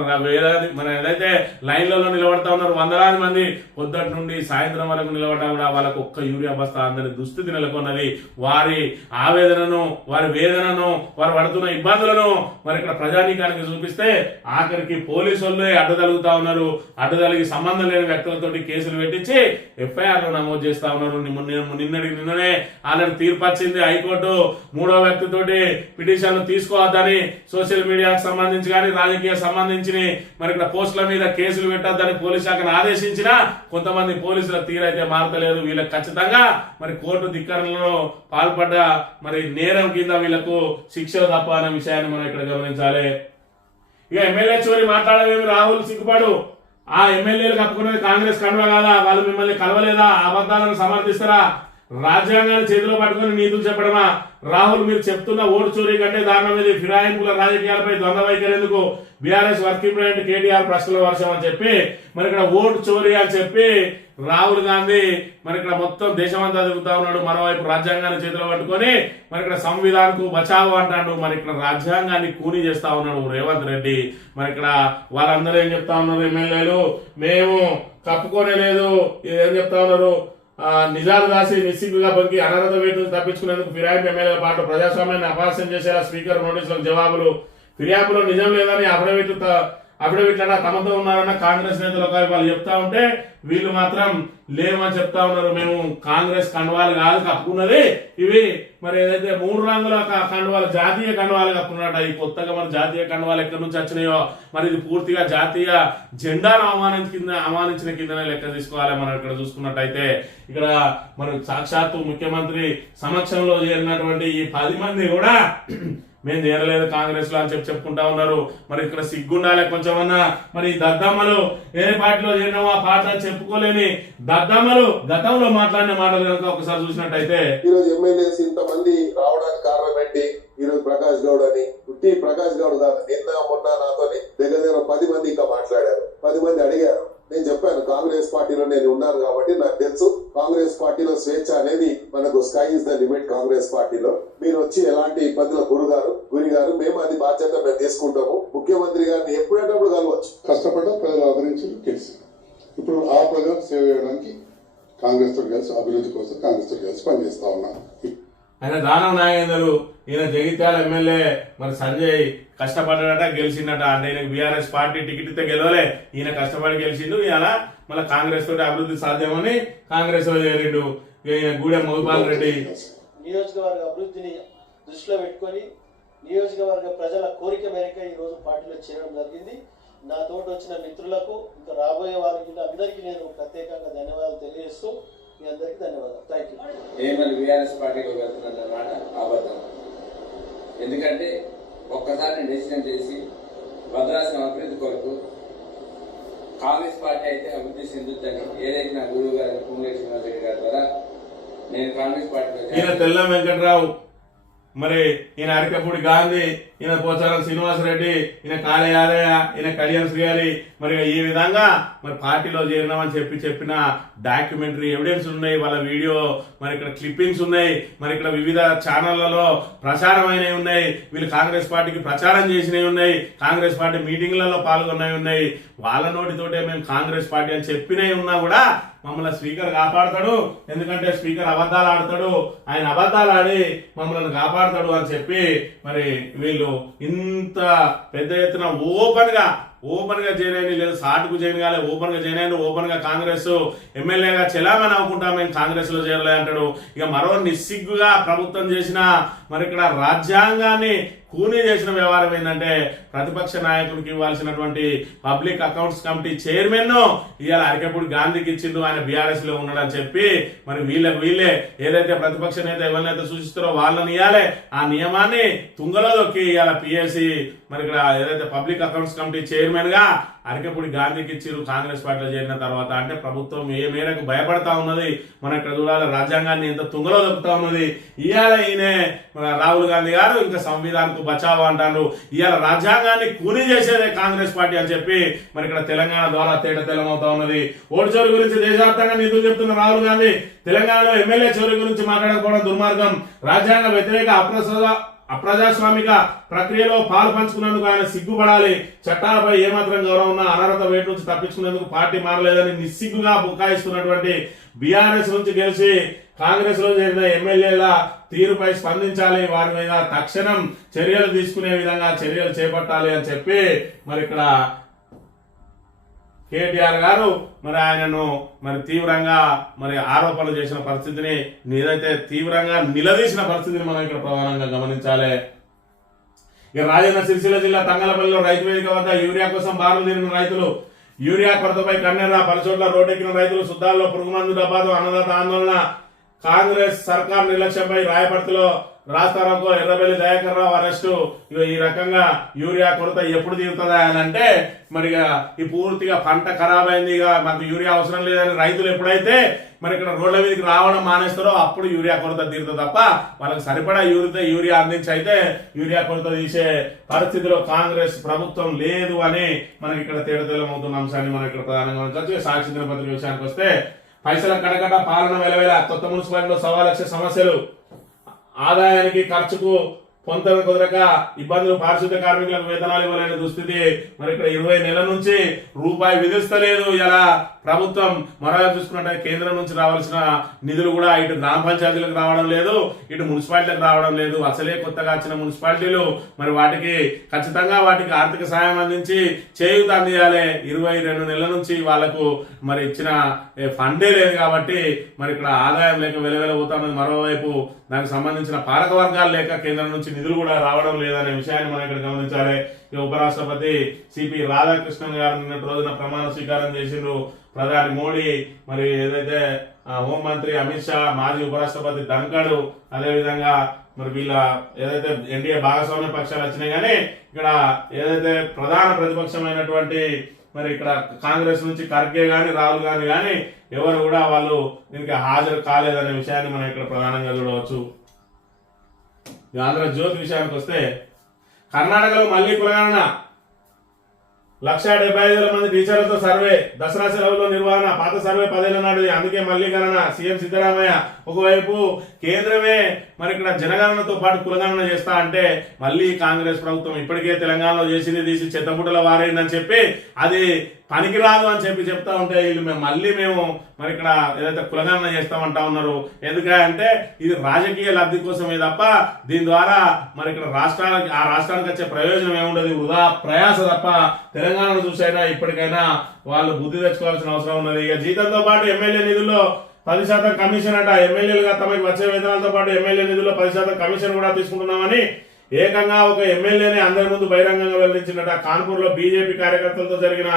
మన ఏదైతే లైన్లలో నిలబడతా ఉన్నారు వందలాది మంది పొద్దుటి నుండి సాయంత్రం వరకు నిలబడ్డా కూడా వాళ్ళకు ఒక్క యూరియా బస్తా అందరి దుస్థితి నెలకొన్నది. వారి ఆవేదనను, వారి వేదనను, వారు పడుతున్న ఇబ్బందులను మరి ఇక్కడ ప్రజానీకానికి చూపిస్తే ఆఖరికి పోలీసు వాళ్ళే అడ్డుతలుగుతా ఉన్నారు. అడ్డుతలిగి సంబంధం లేని వ్యక్తులతోటి కేసులు పెట్టించి ఎఫ్ఐఆర్లు నమోదు చేస్తా ఉన్నారు. నిన్ననే ఆల్రెడీ తీర్పు వచ్చింది హైకోర్టు. మూడో వ్యక్తితోటి పిటిషన్లు తీసుకోవద్దని, సోషల్ మీడియాకు సంబంధించి కానీ రాజకీయ సంబంధించి మరి ఇక్కడ పోస్టుల మీద కేసులు పెట్టొద్దని పోలీస్ శాఖను ఆదేశించినా కొంతమంది పోలీసుల తీరైతే మారతలేదు. వీళ్ళకి ఖచ్చితంగా మరి కోర్టు ధిక్కరణలో పాల్పడ్డ మరి నేరం కింద వీళ్లకు శిక్షలు తప్ప అనే విషయాన్ని మనం ఇక్కడ గమనించాలి. ఇక ఎమ్మెల్యే చోరీ మాట్లాడవేమి రాహుల్ సిగ్గుపడు. ఆ ఎమ్మెల్యేలు కప్పుకునేది కాంగ్రెస్ కండువా కాదా? వాళ్ళు మిమ్మల్ని కలవలేదా? అబద్ధాలను సమర్థిస్తారా? రాజ్యాంగాన్ని చేతిలో పట్టుకుని నీతులు చెప్పడమా? రాహుల్ మీరు చెప్తున్న ఓటు చోరీ కంటే దారుణమైనది. ఫిరాయింపుల రాజకీయాలపై ద్వంద్వ వైఖరి ఎందుకు? బీఆర్ఎస్ వర్కింగ్ ప్రెసిడెంట్ కేటీఆర్ ప్రశ్నల వర్షం అని చెప్పి మరి ఇక్కడ ఓటు చోరీ అని చెప్పి రాహుల్ గాంధీ మరి ఇక్కడ మొత్తం దేశమంతా తిరుగుతా ఉన్నాడు. మరోవైపు రాజ్యాంగాన్ని చేతిలో పట్టుకొని మరి ఇక్కడ సంవిధానకు బచావు అంటాడు. మరి ఇక్కడ రాజ్యాంగాన్ని కూని చేస్తా ఉన్నాడు రేవంత్ రెడ్డి. మరి ఇక్కడ వాళ్ళందరూ ఏం చెప్తా ఉన్నారు? ఎమ్మెల్యేలు మేము కప్పుకోనే లేదు, ఏం చెప్తా ఉన్నారు? నిజాలు రాసి నిస్సిగ్గుగా బొంకి అనర్హత వేటు తప్పించుకునేందుకు ఫిర్యాదు ఎమ్మెల్యేల పాటు ప్రజాస్వామ్యాన్ని అపహాస్యం చేసేలా స్పీకర్ నోటీసులకు జవాబులు. ఫిర్యాదులో నిజం లేదని అఫిడవిట్ల తమతో ఉన్నారన్న కాంగ్రెస్ నేతలు వాళ్ళు చెప్తా ఉంటే వీళ్ళు మాత్రం లేవని చెప్తా ఉన్నారు. మేము కాంగ్రెస్ కండువాలు కాదు కప్పుకున్నది, ఇవి మరి ఏదైతే 3 రంగుల కండువాలు జాతీయ కండువాలు కప్పుకున్నట్ట. ఈ కొత్తగా మరి జాతీయ కండువాలు ఎక్కడి నుంచి వచ్చినాయో మరి ఇది పూర్తిగా జాతీయ జెండాను అవమానించిన కిందనే లెక్క తీసుకోవాలి. మనం ఇక్కడ చూసుకున్నట్టయితే ఇక్కడ మరి సాక్షాత్తు ముఖ్యమంత్రి సమక్షంలో చేరినటువంటి ఈ 10 మంది కూడా మేము చేరలేదు కాంగ్రెస్ లో అని చెప్పుకుంటా ఉన్నారు. మరి ఇక్కడ సిగ్గుండాలి కొంచెమన్నా. మరి ఈ దద్దమ్మలు ఏ పార్టీలో చేరినామో ఆ పార్టీ చెప్పుకోలేని దద్దమ్మలు గతంలో మాట్లాడిన మాటలు కనుక ఒకసారి చూసినట్టయితే ఈరోజు ఎమ్మెల్యేస్ ఇంతమంది రావడానికి కారణం ఏంటి? ఈరోజు ప్రకాష్ గౌడ్ అని ప్రకాష్ గౌడ్ కాదు, నిన్న మొన్న నాతోని దగ్గర 10 మంది ఇంకా మాట్లాడారు. 10 మంది అడిగారు. నేను చెప్పాను కాంగ్రెస్ పార్టీలో నేను ఉన్నాను కాబట్టి నాకు తెలుసు కాంగ్రెస్ పార్టీలో స్వేచ్ఛ అనేది మనకు sky is the limit. Congress పార్టీలో మీరు వచ్చి ఎలాంటి ఇబ్బందుల గురి గారు మేము అది బాధ్యత మేము తీసుకుంటాము. ముఖ్యమంత్రి గారిని ఎప్పుడేటప్పుడు కలవచ్చు. కష్టపడ్డ ప్రజలు ఆదరించి గెలిచి ఇప్పుడు ఆ ప్రజలకు సేవ చేయడానికి కాంగ్రెస్ తో కలిసి అభివృద్ధి కోసం కాంగ్రెస్ తో కలిసి పనిచేస్తా ఉన్నాం. ఆయన దానం నాగేందరు, ఈయన జగిత్యాల ఎమ్మెల్యే మరి సంజయ్ కష్టపడ్డాడట గెలిచిందట. అంటే ఈయనకు బీఆర్ఎస్ పార్టీ టికెట్ ఇస్తే గెలవలే, ఈయన కష్టపడి గెలిచిండు. ఇలా మళ్ళీ కాంగ్రెస్ తోటి అభివృద్ధి సాధ్యమని కాంగ్రెస్ లో చేరిండు. గూడెం మోపాల్ రెడ్డి నియోజకవర్గ అభివృద్ధిని దృష్టిలో పెట్టుకొని నియోజకవర్గ ప్రజల కోరిక మేరకు ఈ రోజు పార్టీలో చేరడం జరిగింది. నా తోటి వచ్చిన మిత్రులకు ఇంకా రాబోయే వారికి అందరికీ నేను ప్రత్యేకంగా ధన్యవాదాలు తెలియజేస్తూ మీ అందరికీ ధన్యవాదాలు. Thank you. ఏమని బీఆర్ఎస్ పార్టీలో వెళ్తున్నమాట అబద్ధం. ఎందుకంటే ఒక్కసారి డెసిషన్ చేసి భద్రాచలం అభివృద్ధి కొరకు కాంగ్రెస్ పార్టీ అయితే అభివృద్ధి చెందుతుందని ఏదైతే నా గురువు గారు కుంగ్రెస్ శ్రీనివాసరెడ్డి గారి ద్వారా నేను కాంగ్రెస్ పార్టీలో ఈయన తెల్ల వెంకట్రావు, మరి ఈయన అరికపూడి గాంధీ, ఈయన పోచారం శ్రీనివాసరెడ్డి, ఈయన కాళే యాదయ్య, ఈయన కడియం శ్రీహరి మరి ఈ విధంగా మరి పార్టీలో చేరినామని చెప్పిన డాక్యుమెంటరీ ఎవిడెన్స్ ఉన్నాయి. వాళ్ళ వీడియో మరి ఇక్కడ క్లిప్పింగ్స్ ఉన్నాయి. మరి ఇక్కడ వివిధ ఛానళ్లలో ప్రచారమైనవి ఉన్నాయి. వీళ్ళు కాంగ్రెస్ పార్టీకి ప్రచారం చేసినవి ఉన్నాయి. కాంగ్రెస్ పార్టీ మీటింగ్లలో పాల్గొన్నవి ఉన్నాయి. వాళ్ళ నోటితోటే మేము కాంగ్రెస్ పార్టీ అని చెప్పినవి ఉన్నా కూడా మమ్మల్ని స్పీకర్ కాపాడతాడు, ఎందుకంటే స్పీకర్ అబద్ధాలు ఆడతాడు, ఆయన అబద్ధాలు ఆడి మమ్మల్ని కాపాడతాడు అని చెప్పి మరి వీళ్ళు ఇంత పెద్ద ఎత్తున ఓపెన్ గా చేయని లేదు, సాటుకు చేయని కాలే, ఓపెన్ గా చేయని ఓపెన్ గా కాంగ్రెస్ ఎమ్మెల్యేగా చెలామని అనుకుంటా మేము కాంగ్రెస్ లో చేరలే అంటాడు. ఇక మరో నిస్సిగ్గుగా ప్రభుత్వం చేసిన మరి ఇక్కడ రాజ్యాంగాన్ని కూనీ చేసిన వ్యవహారం ఏంటంటే ప్రతిపక్ష నాయకుడికి ఇవ్వాల్సినటువంటి పబ్లిక్ అకౌంట్స్ కమిటీ చైర్మన్ ఇవాళ అరికపూడి గాంధీకి ఇచ్చిండు, ఆయన బీఆర్ఎస్ లో ఉన్నాడని చెప్పి మరి వీళ్ళే ఏదైతే ప్రతిపక్ష నేత ఎవరినైతే సూచిస్తారో వాళ్ళని ఇవ్వాలి. ఆ నియమాన్ని తుంగలో దొక్కి ఇవాళ పిఎస్సి మరి ఇక్కడ ఏదైతే public accounts committee chairman chairman గా అరకపూడి గాంధీకి ఇచ్చిరు కాంగ్రెస్ పార్టీలో చేరిన తర్వాత. అంటే ప్రభుత్వం ఏ మేరకు భయపడతా ఉన్నది, మనం ఇక్కడ చూడాలి రాజ్యాంగాన్ని ఎంత తుంగలో దొక్కుతా ఉన్నది. ఇవాళ ఈయన రాహుల్ గాంధీ గారు ఇంకా సంవిధానకు బచావో అంటారు. ఇవాళ రాజ్యాంగాన్ని కూలీ చేసేదే కాంగ్రెస్ పార్టీ అని చెప్పి మరి ఇక్కడ తెలంగాణ ద్వారా తేట తెల్లమవుతా ఉన్నది. ఓటు చోరీ గురించి దేశవ్యాప్తంగా నిధులు చెప్తున్న రాహుల్ గాంధీ తెలంగాణలో ఎమ్మెల్యే చోరీ గురించి మాట్లాడకపోవడం దుర్మార్గం. రాజ్యాంగ వ్యతిరేక అప్రజాస్వామిక ప్రక్రియలో పాలు పంచుకున్నందుకు ఆయన సిగ్గుపడాలి. చట్టాలపై ఏమాత్రం గౌరవం ఉన్నా అనర్హత వేటు నుంచి తప్పించుకునేందుకు పార్టీ మారలేదని నిస్సిగ్గుగా బుకాయిస్తున్నటువంటి బీఆర్ఎస్ నుంచి గెలిచి కాంగ్రెస్ లో చేరిన ఎమ్మెల్యేల తీరుపై స్పందించాలి, వారి మీద తక్షణం చర్యలు తీసుకునే విధంగా చర్యలు చేపట్టాలి అని చెప్పి మరి ఇక్కడ కేటీఆర్ గారు మరి ఆయనను మరి తీవ్రంగా మరి ఆరోపణలు చేసిన పరిస్థితిని ఏదైతే తీవ్రంగా నిలదీసిన పరిస్థితిని మనం ఇక్కడ ప్రధానంగా గమనించాలి. ఇక రాజన్న సిరిసిల్ల జిల్లా తంగలపల్లిలో రైతు వేదిక వద్ద యూరియా కోసం బారులు తీరిన రైతులు, యూరియా కొరతపై కన్నెర్ర, పలుచోట్ల రోడ్డెక్కిన రైతులు, సుద్దాల్లో పురుగుమందు డబ్బాతో అన్నదాత ఆందోళన, కాంగ్రెస్ సర్కార్ నిర్లక్ష్యంపై రాయపర్తిలో రాస్తారోకో, ఎర్రబెల్లి దయాకర్ రావు అరెస్టు. ఈ రకంగా యూరియా కొరత ఎప్పుడు తీరుతుందా అని అంటే మరి ఈ పూర్తిగా పంట ఖరాబ్ అయింది, ఇక మాకు యూరియా అవసరం లేదని రైతులు ఎప్పుడైతే మరి ఇక్కడ రోడ్ల మీదకి రావడం మానేస్తారో అప్పుడు యూరియా కొరత తీరుతుంది తప్ప వాళ్ళకి సరిపడా యూరియా అందించి అయితే యూరియా కొరత తీసే పరిస్థితిలో కాంగ్రెస్ ప్రభుత్వం లేదు అని మనకి ఇక్కడ తేడతెల్లమవుతున్న అంశాన్ని మనం ఇక్కడ ప్రధానంగా సాక్షి దినపత్రిక విషయానికి వస్తే, పైసల కడకట, పాలన వెలవేల, కొత్త మున్సిపాలిటీలో 1,00,000 సమస్యలు, ఆదాయానికి ఖర్చుకు పొంతన కుదరక ఇబ్బందులు, పారిశుద్ధ్య కార్మికులకు వేతనాలు ఇవ్వలేని దుస్థితి. మరి ఇక్కడ 20 నెలల నుంచి రూపాయి విధిస్తలేదు ఇలా ప్రభుత్వం. మరోవైపు చూసుకున్నట్టు కేంద్రం నుంచి రావాల్సిన నిధులు కూడా ఇటు గ్రామ పంచాయతీలకు రావడం లేదు, ఇటు మున్సిపాలిటీలకు రావడం లేదు. అసలే కొత్తగా వచ్చిన మున్సిపాలిటీలు మరి వాటికి ఖచ్చితంగా వాటికి ఆర్థిక సాయం అందించి చేయూత అందియాలి. 22 నెలల నుంచి వాళ్లకు మరి ఇచ్చిన ఫండే లేదు కాబట్టి మరి ఇక్కడ ఆదాయం లేక వెలవెలబోతున్నది. మరోవైపు దానికి సంబంధించిన పాలక వర్గాలు లేక కేంద్రం నుంచి నిధులు కూడా రావడం లేదనే విషయాన్ని మనం ఇక్కడ గమనించాలి. ఉపరాష్ట్రపతి సిపి రాధాకృష్ణన్ గారు నిన్నటి రోజున ప్రమాణ స్వీకారం చేసిండ్రు. ప్రధాని మోడీ, మరి ఏదైతే హోంమంత్రి అమిత్ షా, మాజీ ఉపరాష్ట్రపతి ధన్కడ్, అదేవిధంగా మరి వీళ్ళ ఏదైతే ఎన్డీఏ భాగస్వామ్య పక్షాలు వచ్చినాయి కానీ ఇక్కడ ఏదైతే ప్రధాన ప్రతిపక్షమైనటువంటి మరి ఇక్కడ కాంగ్రెస్ నుంచి ఖర్గే గాని రాహుల్ గాంధీ గాని ఎవరు కూడా వాళ్ళు దీనికి హాజరు కాలేదనే విషయాన్ని మనం ఇక్కడ ప్రధానంగా చూడవచ్చు. ఆంధ్రజ్యోతి విషయానికి వస్తే, కర్ణాటకలో మళ్లీ కులగణన, 1,75,000 మంది టీచర్లతో సర్వే, దసరా సెలవుల్లో నిర్వహణ, పాత సర్వే 10 ఏళ్ల నాటిది, అందుకే మళ్లీ గణన. సీఎం సిద్ధరామయ్య ఒకవైపు కేంద్రమే మరి ఇక్కడ జనగణనతో పాటు కులగణన చేస్తా అంటే మళ్లీ కాంగ్రెస్ ప్రభుత్వం ఇప్పటికే తెలంగాణలో చేసింది తీసి చెత్తబుట్టల వారైందని చెప్పి అది పనికిరాదు అని చెప్పి చెప్తా ఉంటే వీళ్ళు మేము మరి ఇక్కడ ఏదైతే కులగణన చేస్తామంటా ఉన్నారు. ఎందుకంటే ఇది రాజకీయ లబ్ధి కోసమే తప్ప దీని ద్వారా మరి ఇక్కడ ఆ రాష్ట్రానికి వచ్చే ప్రయోజనం ఏముండదు, వృధా ప్రయాస తప్ప. తెలంగాణను చూసైనా ఇప్పటికైనా వాళ్ళు బుద్ధి తెచ్చుకోవాల్సిన అవసరం ఉన్నది. ఇక జీతంతో పాటు ఎమ్మెల్యే నిధుల్లో 10% కమిషన్ అట. ఎమ్మెల్యేలుగా తమకు వచ్చే వేతనాలతో పాటు ఎమ్మెల్యే నిధుల్లో 10% కమిషన్ కూడా తీసుకుంటున్నామని ఏకంగా ఒక ఎమ్మెల్యేని అందరి ముందు బహిరంగంగా వెల్లడించినట. కాన్పూర్ లో బీజేపీ కార్యకర్తలతో జరిగిన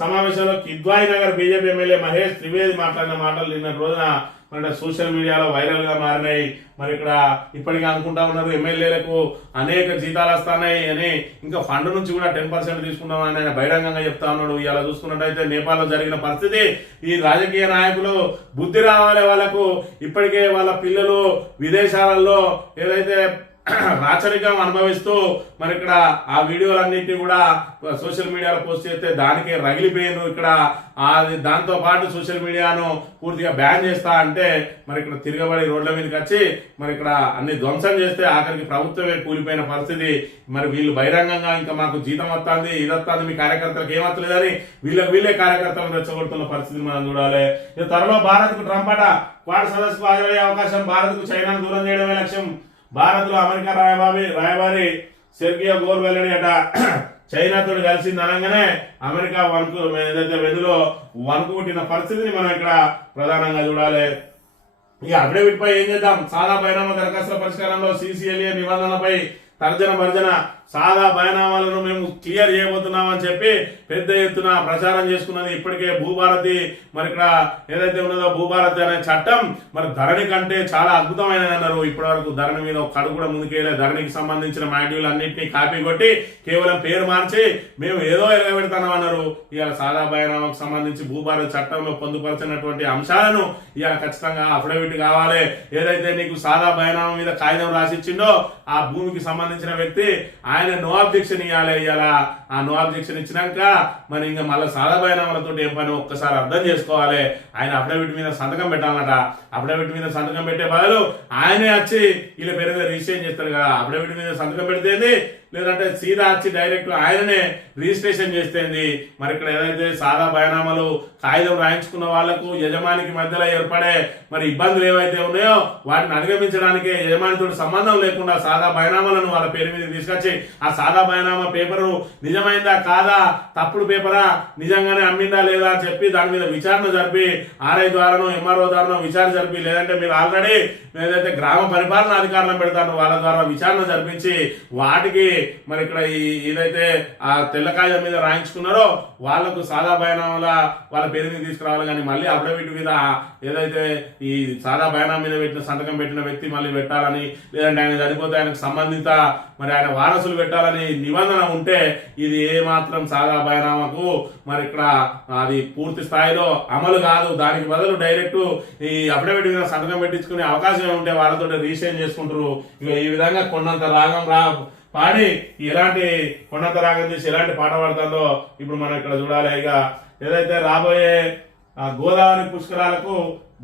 సమావేశంలో కిద్వాయి నగర్ బీజేపీ ఎమ్మెల్యే మహేష్ త్రివేది మాట్లాడిన మాటలు నిన్న రోజున మరి సోషల్ మీడియాలో వైరల్ గా మారినాయి. మరి ఇక్కడ ఇప్పటికీ అనుకుంటా ఉన్నారు ఎమ్మెల్యేలకు అనేక జీతాలు వస్తాయి అని, ఇంకా ఫండ్ నుంచి కూడా 10% తీసుకుంటామని ఆయన బహిరంగంగా చెప్తా ఉన్నాడు. ఇలా చూసుకున్నట్టయితే నేపాల్లో జరిగిన పరిస్థితి, ఈ రాజకీయ నాయకులు బుద్ధి రావాలి వాళ్ళకు. ఇప్పటికే వాళ్ళ పిల్లలు విదేశాలలో ఏదైతే రాచరికం అనుభవిస్తూ మరి ఇక్కడ ఆ వీడియోలన్నింటినీ కూడా సోషల్ మీడియాలో పోస్ట్ చేస్తే దానికే రగిలిపోయారు. ఇక్కడ దాంతో పాటు సోషల్ మీడియాను పూర్తిగా బ్యాన్ చేస్తా అంటే మరి ఇక్కడ తిరగబడి రోడ్ల మీదకి వచ్చి మరి ఇక్కడ అన్ని ధ్వంసం చేస్తే ఆఖరికి ప్రభుత్వమే కూలిపోయిన పరిస్థితి. మరి వీళ్ళు బహిరంగంగా ఇంకా మాకు జీతం వస్తుంది, ఇది వస్తుంది, మీ కార్యకర్తలకు ఏమత్తలేదని వీళ్ళే కార్యకర్తలను రెచ్చగొడుతున్న పరిస్థితిని మనం చూడాలి. త్వరలో భారత్ కు ట్రంప్ అట. క్వాడ్ సదస్సుకు హాజరయ్యే అవకాశం, భారత్ కు చైనాను దూరం చేయడమే లక్ష్యం. భారత్ లో అమెరికా రాయబారి సెర్గియో గోర్ వెల్లడి అట. చైనాతో కలిసింది అనగానే అమెరికా ఏదైతే వెన్నులో వణుకు పుట్టిన పరిస్థితిని మనం ఇక్కడ ప్రధానంగా చూడాలి. ఇక అఫిడవిట్ పై ఏం చేద్దాం? సాదా పరిణామ దరఖాస్తుల పరిష్కారంలో CCLA నిబంధనలపై తర్జన భర్జన. సాదా బయనామాలను మేము క్లియర్ చేయబోతున్నామని చెప్పి పెద్ద ఎత్తున ప్రచారం చేసుకున్నది. ఇప్పటికే భూభారతి మరి ఇక్కడ ఏదైతే ఉన్నదో భూభారతి అనే చట్టం మరి ధరణి కంటే చాలా అద్భుతమైనది అన్నారు. ఇప్పటి వరకు ధరణి మీద ఒక కడుగు కూడా ముందుకెళ్ళే ధరణికి సంబంధించిన మాడ్యూల్ అన్నింటినీ కాపీ కొట్టి కేవలం పేరు మార్చి మేము ఏదో ఎలగబెడతాం అన్నారు. ఇవాళ సాదా బయనామాకు సంబంధించి భూభారతి చట్టంలో పొందుపరిచినటువంటి అంశాలను ఇవాళ ఖచ్చితంగా అఫిడవిట్ కావాలి. ఏదైతే నీకు సాదా బయనామా మీద కాగితం రాసిచ్చిండో ఆ భూమికి సంబంధించిన వ్యక్తి ఆయన నో అబ్జెక్షన్ ఇవ్వాలి. ఇవాళ ఆ నో అబ్జెక్షన్ ఇచ్చినాక మరి ఇంకా మళ్ళీ సాదా బయనామాలతో ఏం పని ఒక్కసారి అర్థం చేసుకోవాలి. ఆయన అఫిడవిట్ మీద సంతకం పెట్టాలన్నట. అఫిడవిట్ మీద సంతకం పెట్టే బదులు ఆయనే వచ్చి వీళ్ళ పేరు మీద రిజిస్ట్రేషన్ చేస్తారు కదా. అఫిడవిట్ మీద సంతకం పెడితేంది, లేదంటే సీదా వచ్చి డైరెక్ట్ ఆయననే రిజిస్ట్రేషన్ చేస్తేంది. మరి ఇక్కడ ఏదైతే సాదా బయనామాలు కాగితం రాయించుకున్న వాళ్లకు యజమానికి మధ్యలో ఏర్పడే మరి ఇబ్బందులు ఏవైతే ఉన్నాయో వాటిని అధిగమించడానికి యజమానితో సంబంధం లేకుండా సాదా బయనామాలను వాళ్ళ పేరు మీద తీసుకొచ్చి ఆ సాదా బయనామా పేపరు నిజమైందా కాదా, తప్పుడు పేపరా, నిజంగానే అమ్మిందా లేదా అని చెప్పి దాని మీద విచారణ జరిపి ఆర్ఐ ద్వారానో ఎంఆర్ఓ ద్వారానో విచారణ జరిపి, లేదంటే మీరు ఆల్రెడీ ఏదైతే గ్రామ పరిపాలన అధికారులను పెడతారో వాళ్ళ ద్వారా విచారణ జరిపించి వాటికి మరి ఇక్కడ ఏదైతే ఆ తెల్ల కాగితం మీద రాయించుకున్నారో వాళ్లకు సాదా బయనామాల వాళ్ళ పేరు మీద తీసుకురావాలి. కానీ మళ్ళీ అఫిడవిట్ మీద ఏదైతే ఈ సాదా బయనామా మీద పెట్టిన సంతకం పెట్టిన వ్యక్తి మళ్ళీ పెట్టాలని, లేదంటే ఆయన చనిపోతే ఆయనకు సంబంధిత మరి ఆయన వారసులు పెట్టాలని నిబంధన ఉంటే ఇది ఏ మాత్రం సాదా బయనామాకు మరి ఇక్కడ అది పూర్తి స్థాయిలో అమలు కాదు. దానికి బదులు డైరెక్ట్ ఈ అఫిడవిట్ మీద సంతకం పెట్టించుకునే అవకాశం ఉంటే వాళ్ళతో రిజిస్ట్రేషన్ చేసుకుంటారు. ఇక ఈ విధంగా కొండంత రాగం పాడి ఎలాంటి కొండంత రాగం తీసి ఎలాంటి పాట పాడుతుందో ఇప్పుడు మనం ఇక్కడ చూడాలి. ఇక ఏదైతే రాబోయే గోదావరి పుష్కరాలకు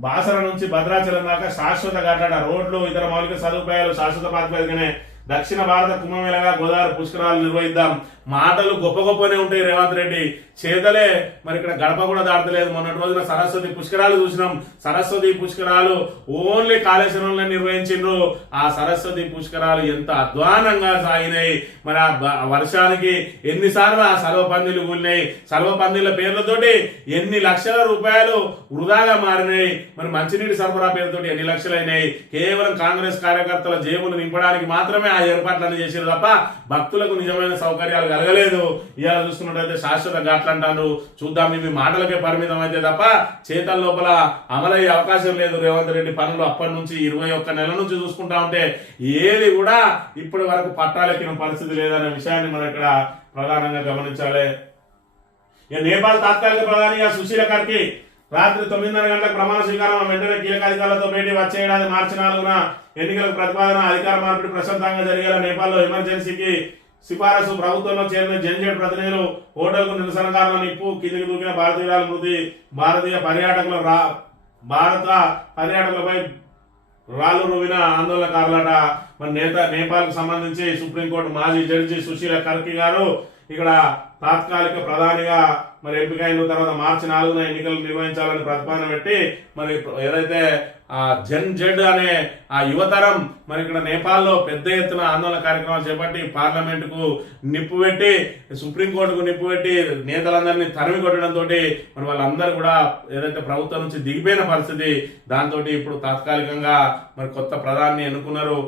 బాసర నుంచి భద్రాచలం దాకా శాశ్వత కట్టడ రోడ్లు ఇతర మౌలిక సదుపాయాలు శాశ్వత ప్రాతిపదికనే దక్షిణ భారత కుంభమేళగా గోదావరి పుష్కరాలు నిర్వహిద్దాం. మాటలు గొప్ప గొప్పనే ఉంటాయి రేవంత్ రెడ్డి, చేతలే మరి ఇక్కడ గడప కూడా దాటలేదు. మొన్నటి రోజున సరస్వతి పుష్కరాలు చూసినాం. సరస్వతి పుష్కరాలు ఓన్లీ కాళేశ్వరంలో నిర్వహించిండ్రు. ఆ సరస్వతి పుష్కరాలు ఎంత అధ్వానంగా సాగినాయి. మరి ఆ వర్షానికి ఎన్నిసార్లు ఆ సర్వపందిలు కూలినాయి. సర్వపందిల పేర్లతోటి ఎన్ని లక్షల రూపాయలు వృధాగా మారినాయి. మరి మంచినీటి సరఫరా పేరుతోటి ఎన్ని లక్షలైనాయి. కేవలం కాంగ్రెస్ కార్యకర్తల జేబులు నింపడానికి మాత్రమే ఆ ఏర్పాట్లన్నీ చేశారు తప్ప భక్తులకు నిజమైన సౌకర్యాలు కలగలేదు. ఇవాళ చూస్తున్నట్టయితే శాశ్వత ఘాట్లు అంటారు. చూద్దాం, ఇవి మాటలకే పరిమితం అయితే తప్ప చేతల లోపల అమలయ్యే అవకాశం లేదు. రేవంత్ రెడ్డి పనులు అప్పటి నుంచి 21 నెలల నుంచి చూసుకుంటా ఉంటే ఏది కూడా ఇప్పటి వరకు పట్టాలెక్కిన పరిస్థితి లేదనే విషయాన్ని మనం ఇక్కడ ప్రధానంగా గమనించాలి. ఇక నేపాల్ తాత్కాలిక ప్రధానిగా సుశీల కర్కి రాత్రి 9:30 గంటలకు ప్రమాణ స్వీకారం. వెంటనే కీలక అధికారులతో భేటీ. వచ్చే ఏడాది మార్చి 4న ఎన్నికలకు ప్రతిపాదన. అధికార మార్పిడి ప్రశాంతంగా జరిగేలా నేపాల్లో ఎమర్జెన్సీకి సిఫారసు. ప్రభుత్వంలో చేరిన జెన్జెడ్ ప్రతినిధులు హోటల్కు నిరసనకారుల నిప్పు. కిందికి దూకిన భారతీయురాల మృతి. భారత పర్యాటకులపై రాళ్లు రువిన ఆందోళనకారులట. మరి నేపాల్ కు సంబంధించి సుప్రీంకోర్టు మాజీ జడ్జి సుశీల కర్కి గారు ఇక్కడ తాత్కాలిక ప్రధానిగా మరి ఎంపికైన తర్వాత మార్చి 4న ఎన్నికలు నిర్వహించాలని ప్రతిపాదన పెట్టి మరి ఏదైతే ఆ జెడ్ అనే ఆ యువతరం మరి ఇక్కడ నేపాల్లో పెద్ద ఎత్తున ఆందోళన కార్యక్రమాలు చేపట్టి పార్లమెంటుకు నిప్పు పెట్టి సుప్రీంకోర్టుకు నిప్పు పెట్టి నేతలందరినీ తరిమి కొట్టడంతో మరి వాళ్ళందరూ కూడా ఏదైతే ప్రభుత్వం నుంచి దిగిపోయిన పరిస్థితి. దాంతో ఇప్పుడు తాత్కాలికంగా మరి కొత్త ప్రధాని ఎన్నుకున్నారు.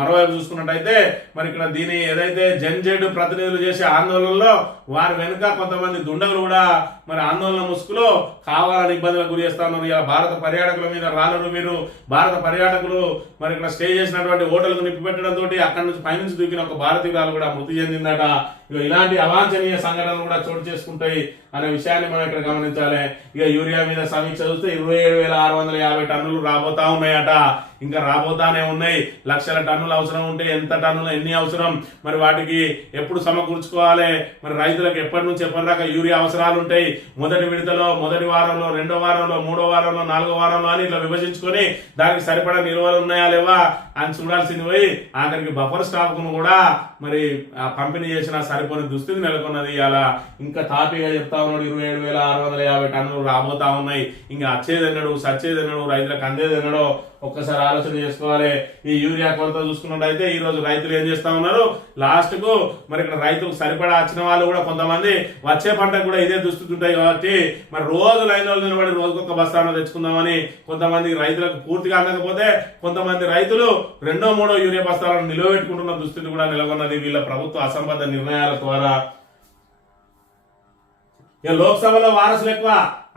మరోవైపు చూసుకున్నట్టయితే మరి ఇక్కడ దీని ఏదైతే జెడ్ ప్రతినిధులు చేసే ఆందోళనలో వారి వెనుక కొంతమంది దుండగులు కూడా మరి ఆందోళన ముసుగులో కావాలని ఇబ్బందులకు గురి చేస్తా ఉన్నారు. ఇలా భారత పర్యాటకుల మీద రాళ్ళు మీరు భారత పర్యాటకులు మరి ఇక్కడ స్టే చేసినటువంటి హోటల్కు నిప్పు పెట్టడంతో అక్కడి నుంచి పైనుంచి దూకిన ఒక భారతీయురాలు కూడా మృతి చెందిందట. ఇలాంటి అవాంఛనీయ సంఘటనలు కూడా చోటు చేసుకుంటాయి అనే విషయాన్ని మనం ఇక్కడ గమనించాలి. ఇక యూరియా మీద సమీక్ష చూస్తే 27,650 టన్నులు రాబోతా ఉన్నాయట. ఇంకా రాబోతానే ఉన్నాయి. లక్షల టన్నులు అవసరం ఉంటే ఎంత టన్నులు ఎన్ని అవసరం, మరి వాటికి ఎప్పుడు సమకూర్చుకోవాలి, మరి రైతులకు ఎప్పటి నుంచి ఎప్పటిదాకా యూరియా అవసరాలు ఉంటాయి, మొదటి విడతలో మొదటి వారంలో, రెండో వారంలో, మూడో వారంలో, నాలుగో వారంలో అని ఇట్లా విభజించుకొని దానికి సరిపడా నిల్వలు ఉన్నాయా లేవా అని చూడాల్సింది పోయి ఆఖరికి బఫర్ స్టాక్ ను కూడా మరి పంపిణీ చేసిన సరిపోని దుస్థితి నెలకొన్నది. అలా ఇంకా తాపీగా చెప్తా ఉన్నాడు 27,650 టన్నులు రాబోతా ఉన్నాయి. ఇంకా వచ్చేదన్నాడు సచ్చేదన్నాడు రైతులకు అందేదన్నాడో ఒక్కసారి ఆలోచన చేసుకోవాలి. ఈ యూరియా కొరత చూసుకున్నట్టయితే ఈ రోజు రైతులు ఏం చేస్తా ఉన్నారు, లాస్ట్ కు మరి ఇక్కడ రైతులకు సరిపడా వచ్చిన వాళ్ళు కూడా కొంతమంది వచ్చే పంటకు కూడా ఇదే దుస్థితి ఉంటాయి కాబట్టి మరి రోజు లైన్లో నిలబడి రోజుకొక బస్తాను తెచ్చుకుందామని కొంతమంది రైతులకు పూర్తిగా అందకపోతే కొంతమంది రైతులు 2-3 యూరియా బస్తాలను నిలవబెట్టుకుంటున్న దుస్థితి కూడా నెలకొన్నది వీళ్ళ ప్రభుత్వ అసంబద్ధ నిర్ణయాల ద్వారా. ఇక లోక్సభలో వారసులు ఎక్కువ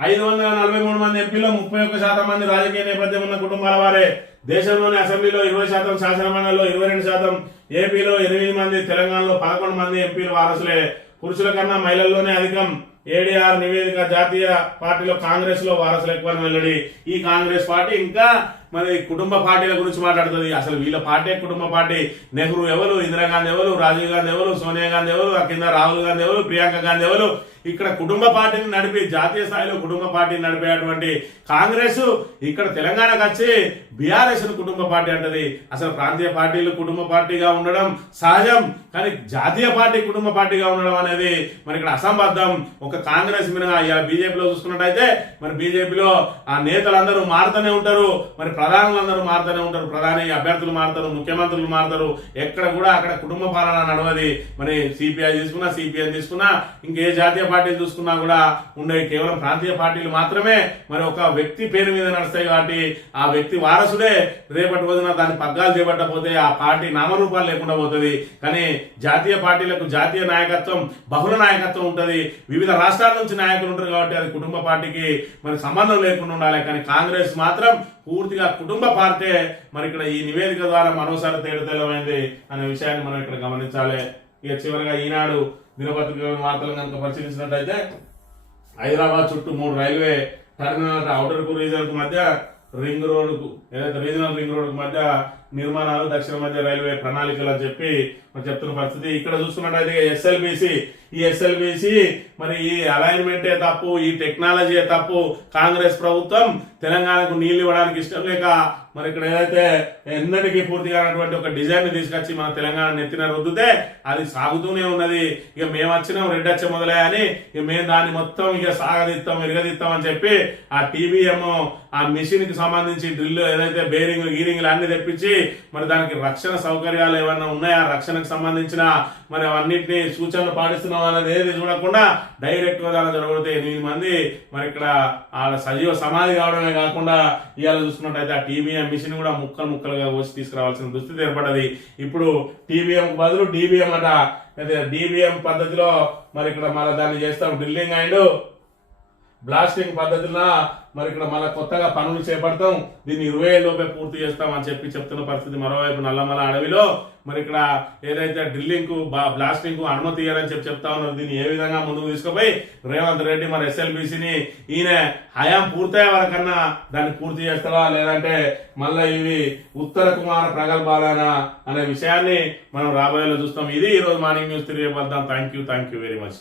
543 మంది ఎంపీలో 31% మంది రాజకీయ నేపథ్యం ఉన్న కుటుంబాల వారే. దేశంలోని అసెంబ్లీలో 20%, శాసనమండలిలో 22%, ఏపీలో 8 మంది, తెలంగాణలో 11 మంది ఎంపీలు వారసులే. పురుషుల కన్నా మహిళల్లోనే అధికం. ఏడీఆర్ నివేదిక. జాతీయ పార్టీలో కాంగ్రెస్ లో వారసులు ఎక్కువ వెల్లడి. ఈ కాంగ్రెస్ పార్టీ ఇంకా మరి కుటుంబ పార్టీల గురించి మాట్లాడుతుంది. అసలు వీళ్ళ పార్టీ కుటుంబ పార్టీ. నెహ్రూ ఎవరు, ఇందిరాగాంధీ ఎవరు, రాజీవ్ గాంధీ ఎవరు, సోనియా గాంధీ ఎవరు, కింద రాహుల్ గాంధీ ఎవరు, ప్రియాంక గాంధీ ఎవరు. ఇక్కడ కుటుంబ పార్టీని నడిపి జాతీయ స్థాయిలో కుటుంబ పార్టీని నడిపేటువంటి కాంగ్రెస్ ఇక్కడ తెలంగాణకు వచ్చి బీఆర్ఎస్ కుటుంబ పార్టీ అంటది. అసలు ప్రాంతీయ పార్టీలు కుటుంబ పార్టీగా ఉండడం సహజం, కానీ జాతీయ పార్టీ కుటుంబ పార్టీగా ఉండడం అనేది మరి ఇక్కడ అసంబద్ధం. ఒక కాంగ్రెస్ మీద బీజేపీలో చూసుకున్నట్టయితే మరి బీజేపీలో ఆ నేతలందరూ మారుతూనే ఉంటారు, మరి ప్రధానులందరూ మారుతూనే ఉంటారు, ప్రధాని అభ్యర్థులు మారుతారు, ముఖ్యమంత్రులు మారుతారు. ఎక్కడ కూడా అక్కడ కుటుంబ పాలన నడవది. మరి సిపిఐ తీసుకున్నా, సిపిఎం తీసుకున్నా, ఇంకే జాతీయ పార్టీలు చూసుకున్నా కూడా ఉండేవి కేవలం ప్రాంతీయ పార్టీలు మాత్రమే. మరి ఒక వ్యక్తి పేరు మీద నడుస్తాయి కాబట్టి ఆ వ్యక్తి వారసుడే రేపటి రోజున దాన్ని పగ్గాలు చేపట్టకపోతే ఆ పార్టీ నామరూపాలు లేకుండా పోతుంది. కానీ జాతీయ పార్టీలకు జాతీయ నాయకత్వం, బహుళ నాయకత్వం ఉంటుంది. వివిధ రాష్ట్రాల నుంచి నాయకులు ఉంటారు కాబట్టి అది కుటుంబ పార్టీకి మరి సంబంధం లేకుండా ఉండాలి. కానీ కాంగ్రెస్ మాత్రం పూర్తిగా కుటుంబ పార్టీ. మరి ఇక్కడ ఈ నివేదిక ద్వారా మరోసారి తేలితెల్లమైంది అనే విషయాన్ని మనం ఇక్కడ గమనించాలి. ఇక చివరిగా ఈనాడు దినపత్రిక వార్తలు కనుక పరిశీలించినట్టయితే హైదరాబాద్ చుట్టూ 3 రైల్వే టర్మినల్ ఔటర్ కు రీజనల్ కు మధ్య రింగ్ రోడ్ కు ఏదైతే రీజనల్ రింగ్ రోడ్ కు మధ్య నిర్మాణాలు, దక్షిణ మధ్య రైల్వే ప్రణాళికలు అని చెప్పి మరి చెప్తున్న పరిస్థితి. ఇక్కడ చూసుకున్నట్టయితే ఎస్ఎల్బిసి, ఈ ఎస్ఎల్బిసి మరి ఈ అలైన్మెంటే తప్పు, ఈ టెక్నాలజీ తప్పు. కాంగ్రెస్ ప్రభుత్వం తెలంగాణకు నీళ్లు ఇవ్వడానికి ఇష్టం లేక మరి ఇక్కడ ఏదైతే ఎన్నటికీ పూర్తిగా ఒక డిజైన్ ని తీసుకొచ్చి మన తెలంగాణ నెత్తిన రుద్దితే అది సాగుతూనే ఉన్నది. ఇక మేము వచ్చినాం రెడ్డచ్చ మొదలే అని ఇక మేము దాన్ని మొత్తం ఇక సాగదిస్తాం, ఎరగదిస్తాం అని చెప్పి ఆ టీబీఎం ఆ మిషన్ కి సంబంధించి డ్రిల్ ఏదైతే బేరింగ్ గీరింగ్లు అన్ని తెప్పించి మరి దానికి రక్షణ సౌకర్యాలు ఏమన్నా ఉన్నాయా, రక్షణకు సంబంధించిన మరి అవన్నింటినీ సూచనలు పాటిస్తున్నాం అనేది ఏది చూడకుండా డైరెక్ట్ గా దాన్ని జరగబడితే 8 మంది మరి ఇక్కడ వాళ్ళ సజీవ సమాధి కావడమే కాకుండా ఇవాళ చూసుకున్నట్టయితే ఆ టీబీఎం మిషన్ కూడా ముక్కలు ముక్కలుగా వచ్చి తీసుకురావాల్సిన దుస్థితి ఏర్పడ్డది. ఇప్పుడు టీబీఎం బదులు డీబీఎం అట. డీబీఎం పద్ధతిలో మరి ఇక్కడ మళ్ళీ దాన్ని చేస్తాం, డ్రిల్లింగ్ అండ్ బ్లాస్టింగ్ పద్ధతిలో మరి ఇక్కడ మళ్ళీ కొత్తగా పనులు చేపడతాం, దీన్ని 20 ఏళ్ళలోపే పూర్తి చేస్తాం అని చెప్పి చెప్తున్న పరిస్థితి. మరోవైపు నల్లమల అడవిలో మరి ఇక్కడ ఏదైతే డ్రిల్లింగ్ కు బ్లాస్టింగ్ కు అనుమతి ఇవ్వాలని చెప్తా ఉన్నారు. దీన్ని ఏ విధంగా ముందుకు తీసుకుపోయి రేవంత్ రెడ్డి మరి ఎస్ఎల్బిసిని ఈయన హయాం పూర్తయ్యే వరకన్నా దాన్ని పూర్తి చేస్తారా, లేదంటే మళ్ళీ ఇవి ఉత్తర కుమార ప్రగల్భాలనా అనే విషయాన్ని మనం రాబోయేలో చూస్తాం. ఇది ఈ రోజు మార్నింగ్ న్యూస్ 3 వద్దాం. Thank you very much.